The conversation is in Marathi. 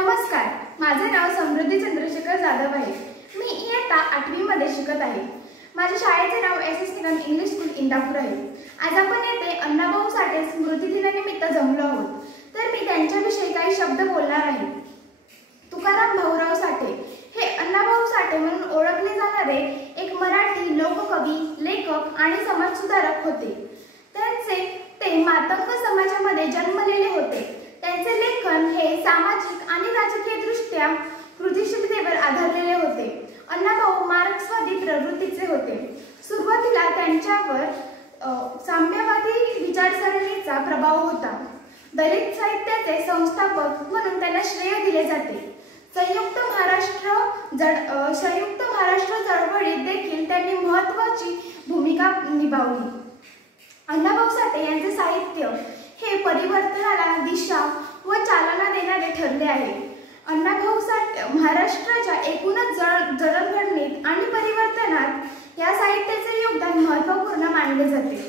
नमस्कार, माझे नाव समृद्धी चंद्रशेखर जाधव आहे। मी इयत्ता 8वी मध्ये शिकत आहे। माझ्या शाळेचे नाव एस.एस. निगम इंग्लिश स्कूल इंदापूर आहे। आज आपण येथे अण्णाभाऊ साठे स्मृती दिनानिमित्त जमलो आहोत, तर मी त्यांच्याविषयी काही शब्द बोलणार आहे। तुकाराम भाऊराव साठे हे अण्णाभाऊ साठे म्हणून ओळखले जाणारे एक मराठी लोककवी, लेखक आणि समाजसुधारक होते। ते मातंग समाजामध्ये जन्मलेले होते। त्यांचे लेखन हे सामाजिक आणि राजकीय दृष्ट्या कृतिशीलतेवर आधारलेले होते। अण्णाभाऊ मार्क्सवादी प्रवृत्तीचे होते। सुरुवातीला त्यांच्यावर साम्यवादी विचारसरणीचा प्रभाव होता। दलित साहित्याचे संस्थापक म्हणून त्यांना श्रेय दिले जाते। संयुक्त महाराष्ट्र चळवळीत देखील त्यांनी महत्त्वाची भूमिका निभावली। अण्णाभाऊ साठे यांचे साहित्य हे परिवर्तनाला दिशा व चालना देणारे ठरले आहे। अण्णाभाऊ साठे महाराष्ट्राच्या एकूणच जडणघडणीत आणि परिवर्तनात या साहित्याचे योगदान महत्त्वपूर्ण मानले जाते।